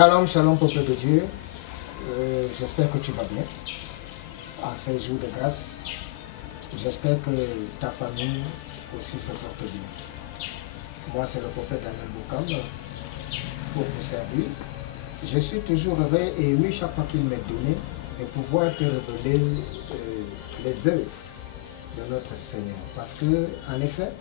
Shalom, shalom, peuple de Dieu. J'espère que tu vas bien en ces jours de grâce. J'espère que ta famille aussi se porte bien. Moi, c'est le prophète Daniel Boukam pour vous servir. Je suis toujours heureux et ému chaque fois qu'il m'est donné de pouvoir te révéler les œuvres de notre Seigneur. Parce que, en effet,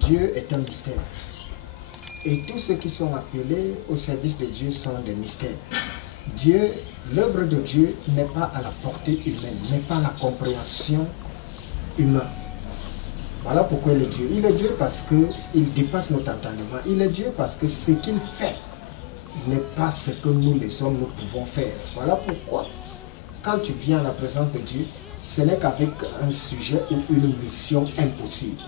Dieu est un mystère. Et tous ceux qui sont appelés au service de Dieu sont des mystères. Dieu, l'œuvre de Dieu n'est pas à la portée humaine, n'est pas à la compréhension humaine. Voilà pourquoi il est Dieu. Il est Dieu parce qu'il dépasse notre entendement. Il est Dieu parce que ce qu'il fait n'est pas ce que nous les hommes nous pouvons faire. Voilà pourquoi quand tu viens à la présence de Dieu, ce n'est qu'avec un sujet ou une mission impossible.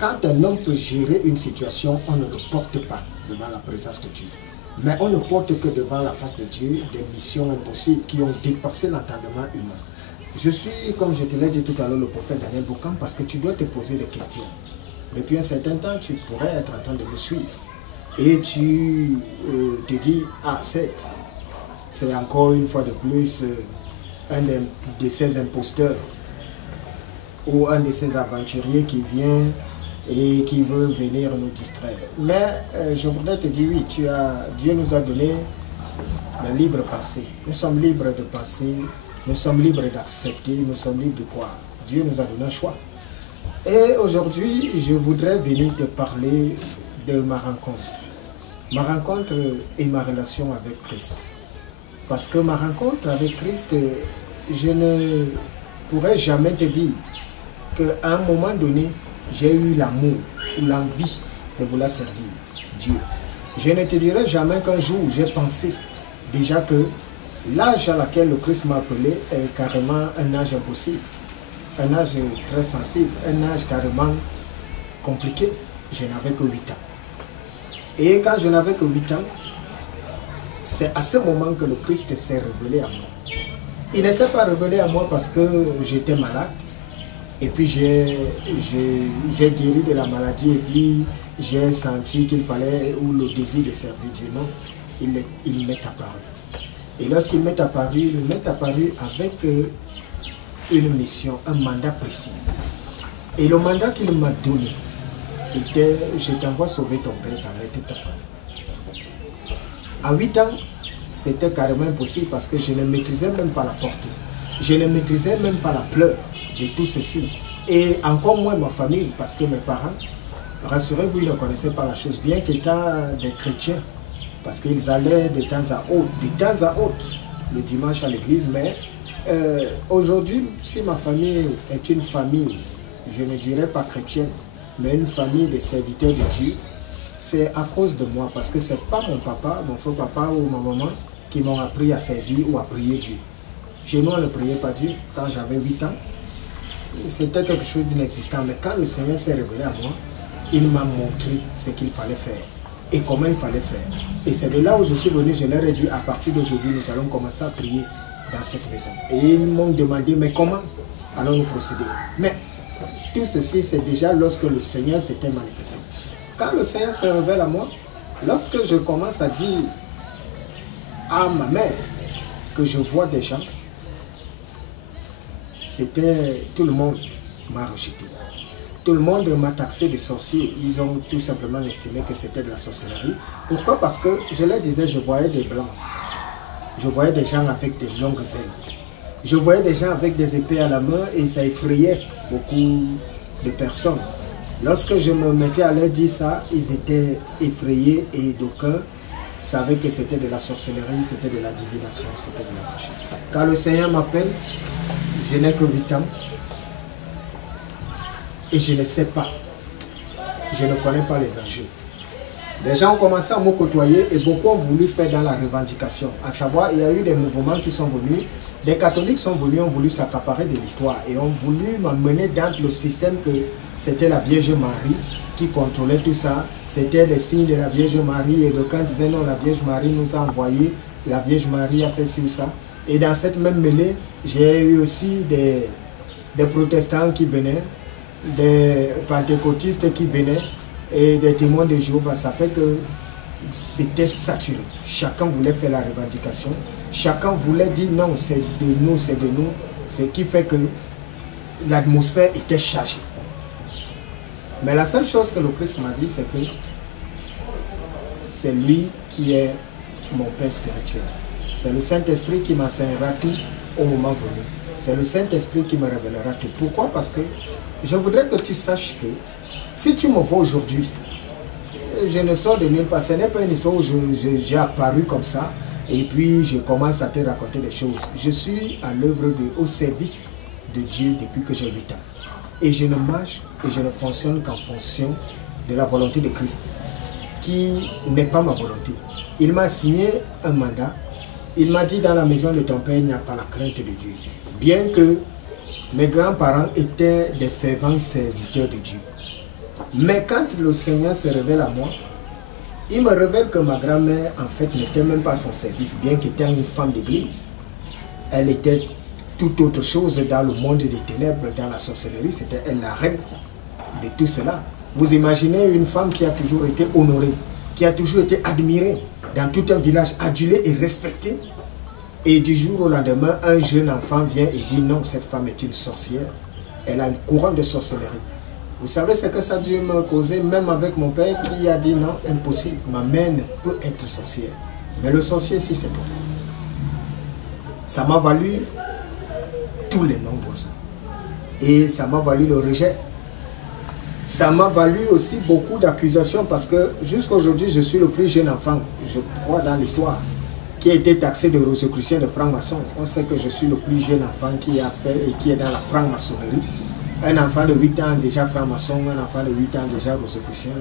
Quand un homme peut gérer une situation, on ne le porte pas devant la présence de Dieu. Mais on ne porte que devant la face de Dieu des missions impossibles qui ont dépassé l'entendement humain. Je suis, comme je te l'ai dit tout à l'heure, le prophète Daniel Boukam parce que tu dois te poser des questions. Depuis un certain temps, tu pourrais être en train de me suivre. Et tu te dis, ah, c'est encore une fois de plus un de ces imposteurs ou un de ces aventuriers qui vient et qui veut venir nous distraire. Mais je voudrais te dire, oui, Dieu nous a donné la libre pensée. Nous sommes libres de penser, nous sommes libres d'accepter, nous sommes libres de croire. Dieu nous a donné un choix. Et aujourd'hui, je voudrais venir te parler de ma rencontre. Ma rencontre et ma relation avec Christ. Parce que ma rencontre avec Christ, je ne pourrais jamais te dire qu'à un moment donné, j'ai eu l'amour ou l'envie de vouloir servir Dieu. Je ne te dirai jamais qu'un jour j'ai pensé déjà que l'âge à laquelle le Christ m'a appelé est carrément un âge impossible, un âge très sensible, un âge carrément compliqué. Je n'avais que 8 ans. Et quand je n'avais que 8 ans, c'est à ce moment que le Christ s'est révélé à moi. Il ne s'est pas révélé à moi parce que j'étais malade. Et puis j'ai guéri de la maladie et puis j'ai senti qu'il fallait, ou le désir de servir Dieu. Non, il m'est apparu. Et lorsqu'il m'est apparu, il m'est apparu avec une mission, un mandat précis. Et le mandat qu'il m'a donné était, je t'envoie sauver ton père, ta mère, toute ta famille. À 8 ans, c'était carrément impossible parce que je ne maîtrisais même pas la portée. Je ne maîtrisais même pas la pleure de tout ceci. Et encore moins ma famille, parce que mes parents, rassurez-vous, ils ne connaissaient pas la chose, bien qu'étant des chrétiens, parce qu'ils allaient de temps à autre, le dimanche à l'église. Mais aujourd'hui, si ma famille est une famille, je ne dirais pas chrétienne, mais une famille de serviteurs de Dieu, c'est à cause de moi, parce que ce n'est pas mon papa, mon faux papa ou ma maman qui m'ont appris à servir ou à prier Dieu. Chez nous, on ne priait pas Dieu. Quand j'avais 8 ans, c'était quelque chose d'inexistant. Mais quand le Seigneur s'est révélé à moi, il m'a montré ce qu'il fallait faire et comment il fallait faire. Et c'est de là où je suis venu, je leur ai dit, à partir d'aujourd'hui, nous allons commencer à prier dans cette maison. Et ils m'ont demandé, mais comment allons-nous procéder? Mais tout ceci, c'est déjà lorsque le Seigneur s'était manifesté. Quand le Seigneur se révèle à moi, lorsque je commence à dire à ma mère que je vois des gens, c'était tout le monde m'a rejeté. Tout le monde m'a taxé de sorcier. Ils ont tout simplement estimé que c'était de la sorcellerie. Pourquoi? Parce que je leur disais, je voyais des blancs. Je voyais des gens avec des longues ailes. Je voyais des gens avec des épées à la main et ça effrayait beaucoup de personnes. Lorsque je me mettais à leur dire ça, ils étaient effrayés et d'aucuns savaient que c'était de la sorcellerie, c'était de la divination, c'était de la magie. Quand le Seigneur m'appelle, je n'ai que 8 ans et je ne sais pas, je ne connais pas les enjeux. Les gens ont commencé à me côtoyer et beaucoup ont voulu faire dans la revendication. À savoir, il y a eu des mouvements qui sont venus, des catholiques sont venus, ont voulu s'accaparer de l'histoire et ont voulu m'amener dans le système que c'était la Vierge Marie qui contrôlait tout ça. C'était les signes de la Vierge Marie et d'aucuns disaient non, la Vierge Marie nous a envoyé, la Vierge Marie a fait ci ou ça. Et dans cette même mêlée, j'ai eu aussi des protestants qui venaient, des pentecôtistes qui venaient et des témoins de Jéhovah. Ça fait que c'était saturé. Chacun voulait faire la revendication. Chacun voulait dire non, c'est de nous, c'est de nous. Ce qui fait que l'atmosphère était chargée. Mais la seule chose que le Christ m'a dit, c'est que c'est lui qui est mon Père spirituel. C'est le Saint-Esprit qui m'enseignera tout au moment venu. C'est le Saint-Esprit qui me révélera tout. Pourquoi? Parce que je voudrais que tu saches que si tu me vois aujourd'hui, je ne sors de nulle part. Ce n'est pas une histoire où j'ai apparu comme ça et puis je commence à te raconter des choses. Je suis à l'œuvre au service de Dieu depuis que j'ai 8 ans. Et je ne marche et je ne fonctionne qu'en fonction de la volonté de Christ, qui n'est pas ma volonté. Il m'a signé un mandat. Il m'a dit, dans la maison de ton Père, il n'y a pas la crainte de Dieu. Bien que mes grands-parents étaient des fervents serviteurs de Dieu. Mais quand le Seigneur se révèle à moi, il me révèle que ma grand-mère, en fait, n'était même pas à son service, bien qu'étant une femme d'église. Elle était tout autre chose dans le monde des ténèbres, dans la sorcellerie. C'était elle la reine de tout cela. Vous imaginez une femme qui a toujours été honorée, qui a toujours été admirée dans tout un village, adulée et respectée. Et du jour au lendemain, un jeune enfant vient et dit non, cette femme est une sorcière. Elle a une couronne de sorcellerie. Vous savez ce que ça a dû me causer, même avec mon père qui a dit non, impossible. Ma mère ne peut être sorcière. Mais le sorcier, si c'est toi. Ça m'a valu tous les noms d'oiseaux. Et ça m'a valu le rejet. Ça m'a valu aussi beaucoup d'accusations parce que jusqu'à aujourd'hui, je suis le plus jeune enfant, je crois, dans l'histoire, qui a été taxé de rosicrucien, de franc-maçon. On sait que je suis le plus jeune enfant qui a fait et qui est dans la franc-maçonnerie. Un enfant de 8 ans déjà franc-maçon, un enfant de 8 ans déjà rosicrucien,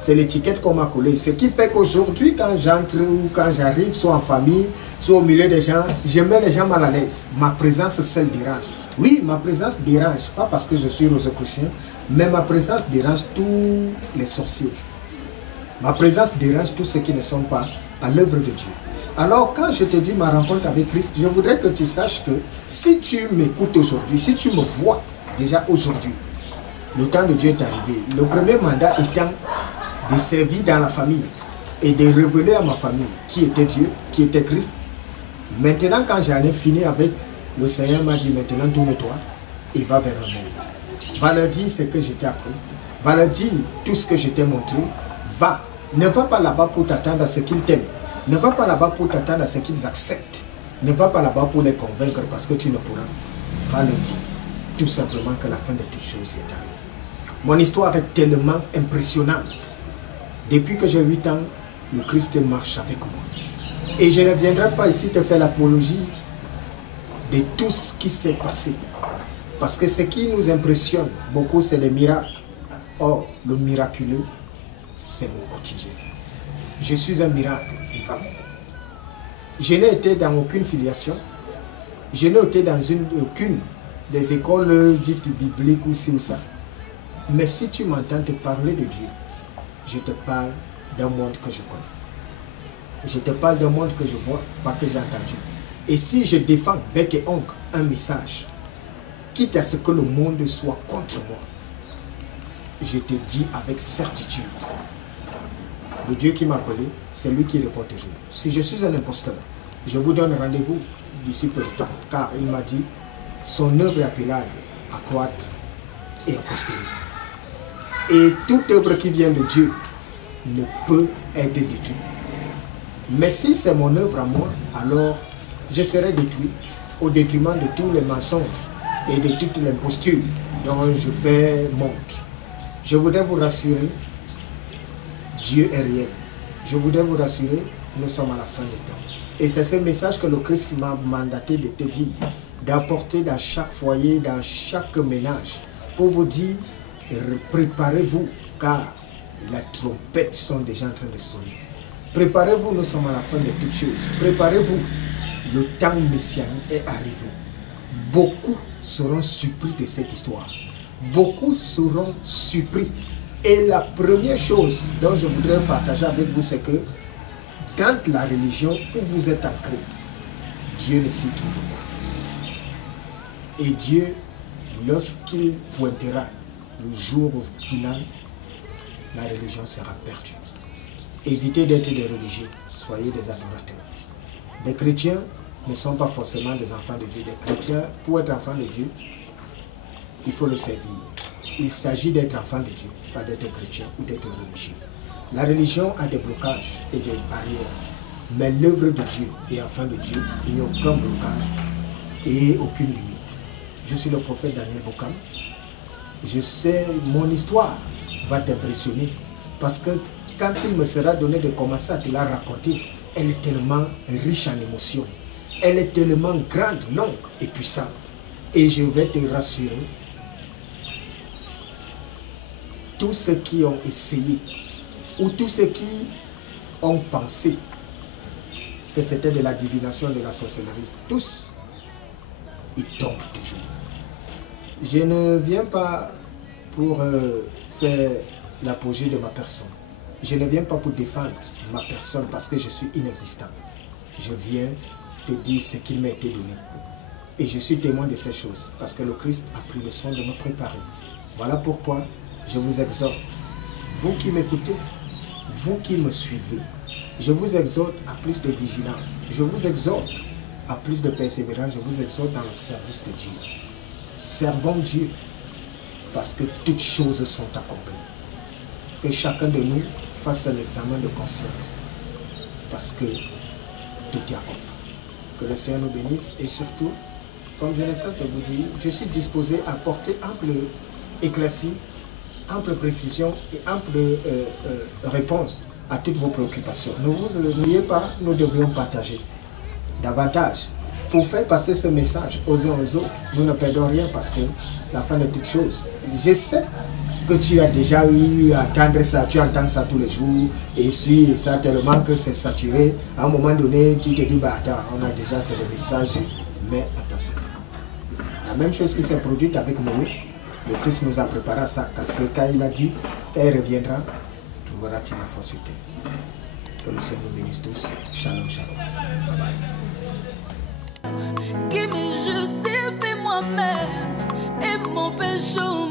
c'est l'étiquette qu'on m'a collée. Ce qui fait qu'aujourd'hui, quand j'entre ou quand j'arrive, soit en famille, soit au milieu des gens, je mets les gens mal à l'aise. Ma présence seule dérange. Oui, ma présence dérange, pas parce que je suis rosicrucien, mais ma présence dérange tous les sorciers. Ma présence dérange tous ceux qui ne sont pas à l'œuvre de Dieu. Alors, quand je te dis ma rencontre avec Christ, je voudrais que tu saches que si tu m'écoutes aujourd'hui, si tu me vois déjà aujourd'hui, le temps de Dieu est arrivé. Le premier mandat étant de servir dans la famille et de révéler à ma famille qui était Dieu, qui était Christ. Maintenant, quand j'en ai fini avec, le Seigneur m'a dit maintenant tourne-toi et va vers le monde. Va leur dire ce que je t'ai appris. Va leur dire tout ce que je t'ai montré. Va. Ne va pas là-bas pour t'attendre à ce qu'ils t'aiment. Ne va pas là-bas pour t'attendre à ce qu'ils acceptent. Ne va pas là-bas pour les convaincre parce que tu ne pourras. Va leur dire tout simplement que la fin de toutes choses est arrivée. Mon histoire est tellement impressionnante. Depuis que j'ai 8 ans, le Christ marche avec moi. Et je ne viendrai pas ici te faire l'apologie de tout ce qui s'est passé. Parce que ce qui nous impressionne beaucoup, c'est les miracles. Or, le miraculeux, c'est mon quotidien. Je suis un miracle vivant. Je n'ai été dans aucune filiation. Je n'ai été dans aucune des écoles dites bibliques ou ci ou ça. Mais si tu m'entends te parler de Dieu, je te parle d'un monde que je connais. Je te parle d'un monde que je vois, pas que j'ai entendu. Et si je défends bec et ongle un message, quitte à ce que le monde soit contre moi, je te dis avec certitude, le Dieu qui m'a appelé, c'est lui qui répond toujours. Si je suis un imposteur, je vous donne rendez-vous d'ici peu de temps, car il m'a dit, son œuvre est appelée à croître et à prospérer. Et toute œuvre qui vient de Dieu ne peut être détruite. Mais si c'est mon œuvre à moi, alors je serai détruit au détriment de tous les mensonges et de toute l'imposture dont je fais montre. Je voudrais vous rassurer, Dieu est réel. Je voudrais vous rassurer, nous sommes à la fin des temps. Et c'est ce message que le Christ m'a mandaté de te dire, d'apporter dans chaque foyer, dans chaque ménage, pour vous dire, préparez-vous, car les trompettes sont déjà en train de sonner. Préparez-vous, nous sommes à la fin de toutes choses. Préparez-vous, le temps messianique est arrivé. Beaucoup seront surpris de cette histoire. Beaucoup seront surpris. Et la première chose dont je voudrais partager avec vous, c'est que dans la religion où vous êtes ancré, Dieu ne s'y trouve pas. Et Dieu, lorsqu'il pointera le jour final, la religion sera perdue. Évitez d'être des religieux, soyez des adorateurs. Des chrétiens ne sont pas forcément des enfants de Dieu. Des chrétiens, pour être enfant de Dieu, il faut le servir. Il s'agit d'être enfant de Dieu, pas d'être chrétien ou d'être religieux. La religion a des blocages et des barrières, mais l'œuvre de Dieu et enfant de Dieu, il n'y a aucun blocage et aucune limite. Je suis le prophète Daniel Bokam. Je sais, mon histoire va t'impressionner parce que quand il me sera donné de commencer à te la raconter, elle est tellement riche en émotions. Elle est tellement grande, longue et puissante. Et je vais te rassurer, tous ceux qui ont essayé ou tous ceux qui ont pensé que c'était de la divination, de la sorcellerie, tous, ils tombent toujours. Je ne viens pas pour faire l'apogée de ma personne. Je ne viens pas pour défendre ma personne parce que je suis inexistant. Je viens te dire ce qu'il m'a été donné. Et je suis témoin de ces choses parce que le Christ a pris le soin de me préparer. Voilà pourquoi je vous exhorte, vous qui m'écoutez, vous qui me suivez, je vous exhorte à plus de vigilance. Je vous exhorte à plus de persévérance. Je vous exhorte dans le service de Dieu. Servons Dieu parce que toutes choses sont accomplies. Que chacun de nous fasse un examen de conscience parce que tout est accompli. Que le Seigneur nous bénisse et surtout, comme je ne cesse de vous dire, je suis disposé à porter ample éclaircie, ample précision et ample réponse à toutes vos préoccupations. Ne vous oubliez pas, nous devrions partager davantage pour faire passer ce message aux uns aux autres. Nous ne perdons rien parce que la fin de toute chose, je sais que tu as déjà eu à entendre ça, tu entends ça tous les jours, et si ça tellement que c'est saturé, à un moment donné, tu te dis, bah attends, on a déjà ces messages, mais attention. La même chose qui s'est produite avec Noé, le Christ nous a préparé à ça, parce que quand il a dit, quand il reviendra, trouvera-t-il la foi sur terre. Que le Seigneur nous bénisse tous. Shalom, shalom. Bye bye. Qui me justifie moi-même et mon péché.